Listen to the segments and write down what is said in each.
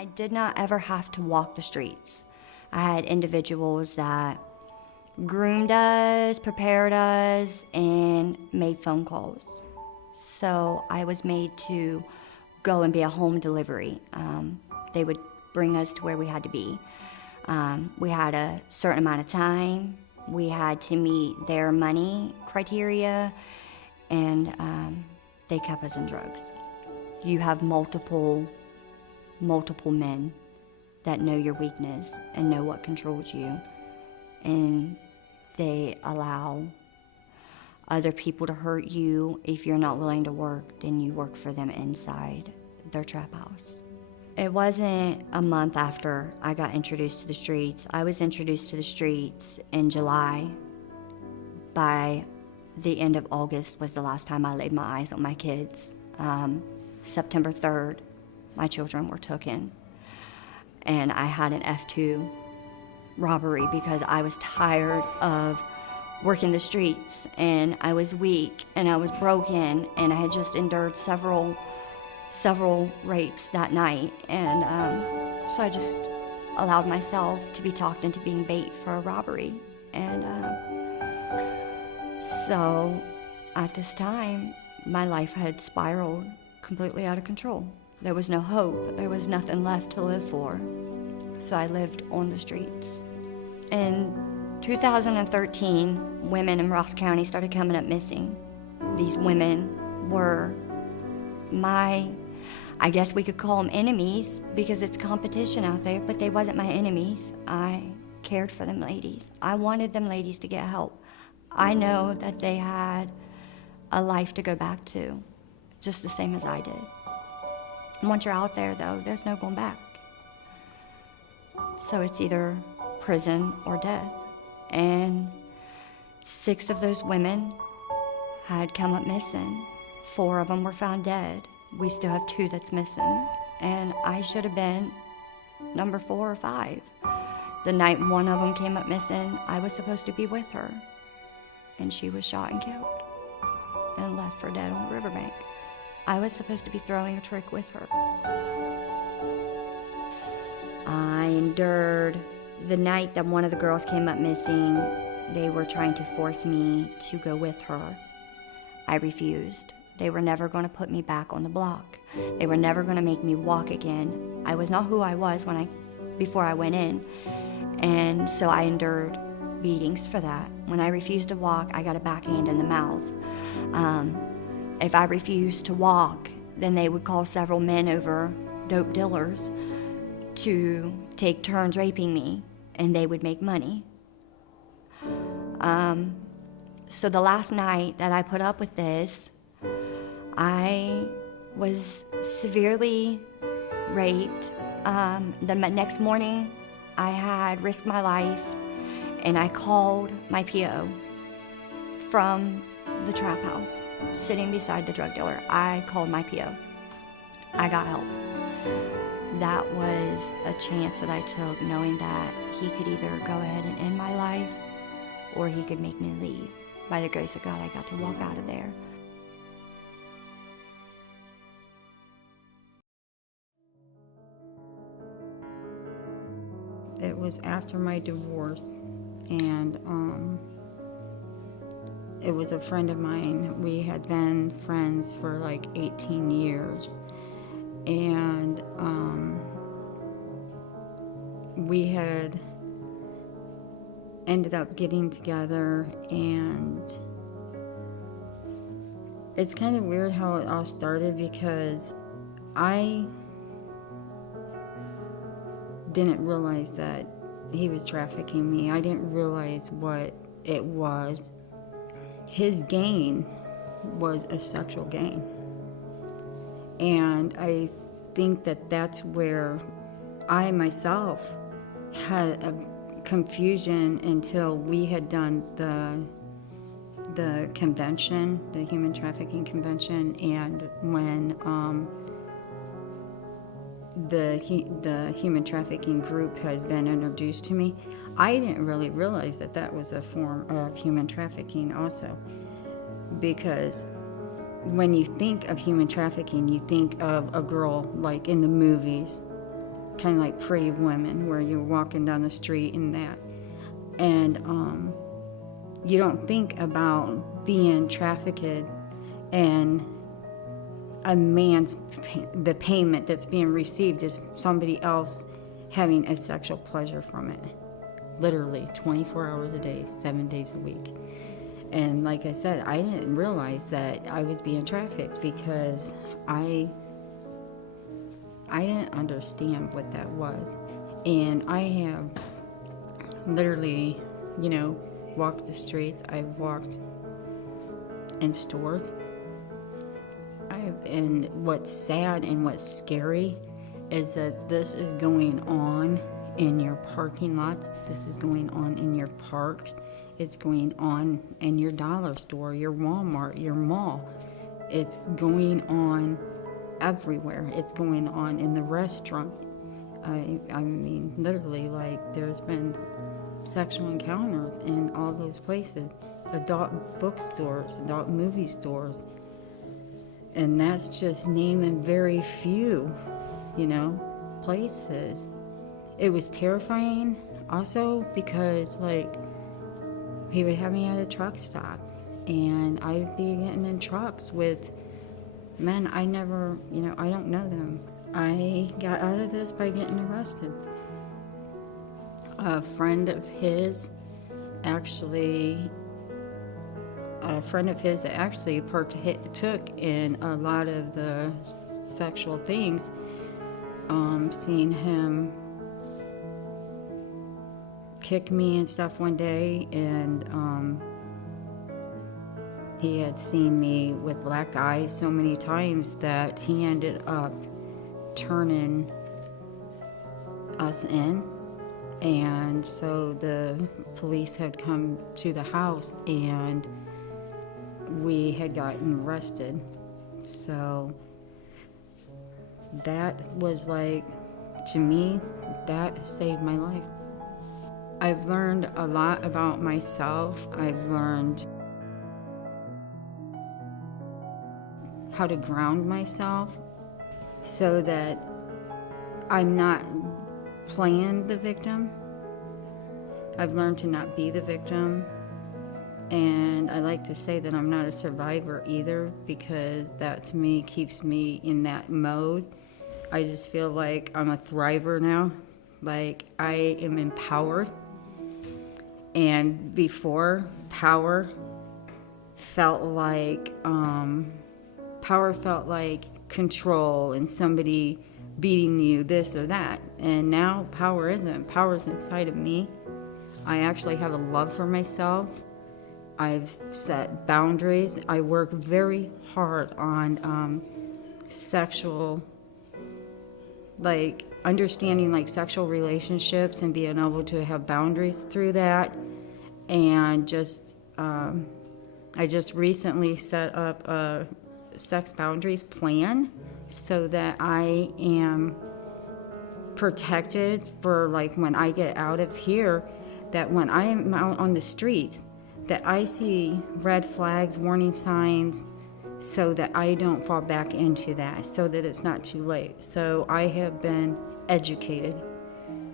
I did not ever have to walk the streets. I had individuals that groomed us, prepared us, and made phone calls. So I was made to go and be a home delivery. They would bring us to where we had to be. We had a certain amount of time. We had to meet their money criteria, and they kept us in drugs. You have multiple men that know your weakness and know what controls you, and they allow other people to hurt you. If you're not willing to work, then you work for them inside their trap house. It wasn't a month after I got introduced to the streets. I was introduced to the streets in July. By the end of August was the last time I laid my eyes on my kids. September 3rd, my children were taken. And I had an F2 robbery because I was tired of working the streets, and I was weak and I was broken, and I had just endured several rapes that night, and so I just allowed myself to be talked into being bait for a robbery. And so at this time, my life had spiraled completely out of control. There was no hope. There was nothing left to live for. So I lived on the streets. In 2013, women in Ross County started coming up missing. These women were I guess we could call them enemies because it's competition out there, but they wasn't my enemies. I cared for them ladies. I wanted them ladies to get help. I know that they had a life to go back to, just the same as I did. Once you're out there, though, there's no going back. So it's either prison or death. And 6 of those women had come up missing. 4 of them were found dead. We still have 2 that's missing. And I should have been number 4 or 5. The night one of them came up missing, I was supposed to be with her. And she was shot and killed and left for dead on the riverbank. I was supposed to be throwing a trick with her. I endured the night that one of the girls came up missing. They were trying to force me to go with her. I refused. They were never going to put me back on the block. They were never going to make me walk again. I was not who I was before I went in. And so I endured beatings for that. When I refused to walk, I got a backhand in the mouth. If I refused to walk, then they would call several men over, dope dealers, to take turns raping me, and they would make money. So the last night that I put up with this, I was severely raped. The next morning, I had risked my life, and I called my PO from the trap house, sitting beside the drug dealer. I called my PO. I got help. That was a chance that I took, knowing that he could either go ahead and end my life, or he could make me leave. By the grace of God, I got to walk out of there. It was after my divorce, and it was a friend of mine. We had been friends for like 18 years, and we had ended up getting together, and it's kind of weird how it all started, because I didn't realize that he was trafficking me. I didn't realize what it was. His gain was a sexual gain. And I think that that's where I myself had a confusion until we had done the convention, the human trafficking convention, and when the human trafficking group had been introduced to me, I didn't really realize that that was a form of human trafficking also. Because when you think of human trafficking, you think of a girl like in the movies kind of like Pretty Women, where you're walking down the street and that. And you don't think about being trafficked and the payment that's being received is somebody else having a sexual pleasure from it. Literally 24 hours a day, 7 days a week. And like I said, I didn't realize that I was being trafficked because I didn't understand what that was. And I have literally, walked the streets. I've walked in stores. And what's sad and what's scary is that this is going on in your parking lots. This is going on in your parks. It's going on in your dollar store, your Walmart, your mall. It's going on everywhere. It's going on in the restaurant. I mean, literally, like, there's been sexual encounters in all those places. Adult bookstores, adult movie stores. And that's just naming very few, places. It was terrifying also because, like, he would have me at a truck stop and I'd be getting in trucks with men I never, I don't know them. I got out of this by getting arrested. A friend of his that actually partook in a lot of the sexual things, seeing him kick me and stuff one day, and he had seen me with black eyes so many times that he ended up turning us in. And so the police had come to the house and we had gotten arrested. So that was like, to me, that saved my life. I've learned a lot about myself. I've learned how to ground myself so that I'm not playing the victim. I've learned to not be the victim. And I like to say that I'm not a survivor either, because that to me keeps me in that mode. I just feel like I'm a thriver now. Like I am empowered. And before, power felt like control and somebody beating you, this or that. And now power isn't. Power is inside of me. I actually have a love for myself. I've set boundaries. I work very hard on sexual, like understanding like sexual relationships and being able to have boundaries through that. And just, I just recently set up a sex boundaries plan so that I am protected for like when I get out of here, that when I am out on the streets, that I see red flags, warning signs, so that I don't fall back into that, so that it's not too late. So I have been educated.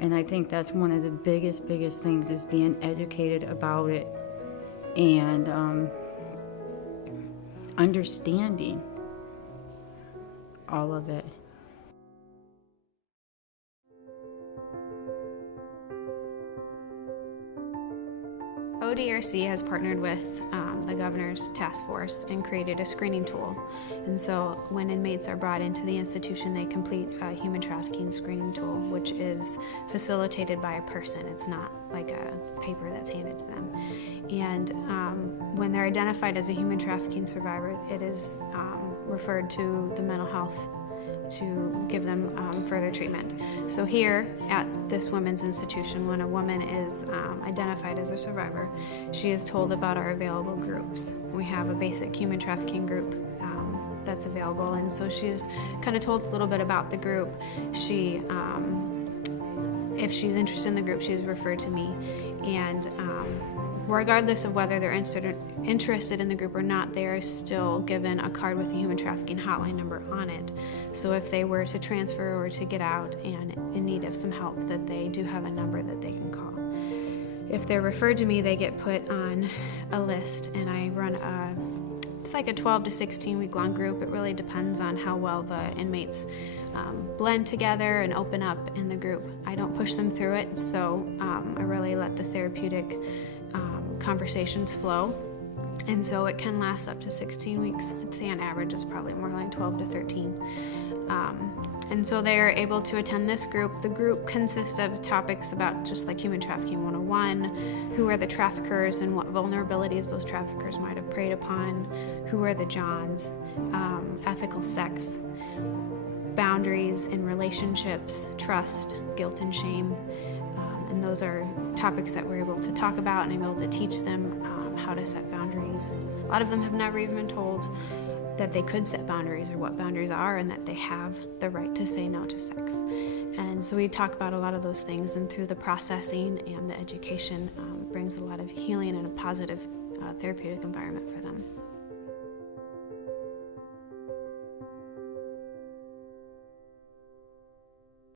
And I think that's one of the biggest things is being educated about it and understanding all of it. ODRC has partnered with the governor's task force and created a screening tool. And so when inmates are brought into the institution, they complete a human trafficking screening tool, which is facilitated by a person. It's not like a paper that's handed to them. And when they're identified as a human trafficking survivor, it is referred to the mental health to give them further treatment. So here at this women's institution, when a woman is identified as a survivor, she is told about our available groups. We have a basic human trafficking group that's available, and so she's kind of told a little bit about the group. She, if she's interested in the group, she's referred to me, and regardless of whether they're interested in the group or not, they are still given a card with a human trafficking hotline number on it. So if they were to transfer or to get out and in need of some help, that they do have a number that they can call. If they're referred to me, they get put on a list, and I run it's like a 12 to 16 week long group. It really depends on how well the inmates blend together and open up in the group. I don't push them through it, so I really let the therapeutic conversations flow. And so it can last up to 16 weeks. I'd say on average it's probably more like 12 to 13. And so they are able to attend this group. The group consists of topics about just like human trafficking 101, who are the traffickers and what vulnerabilities those traffickers might have preyed upon, who are the Johns, ethical sex, boundaries in relationships, trust, guilt and shame. And those are topics that we're able to talk about and able to teach them how to set boundaries. A lot of them have never even been told that they could set boundaries or what boundaries are, and that they have the right to say no to sex. And so we talk about a lot of those things, and through the processing and the education brings a lot of healing and a positive therapeutic environment for them.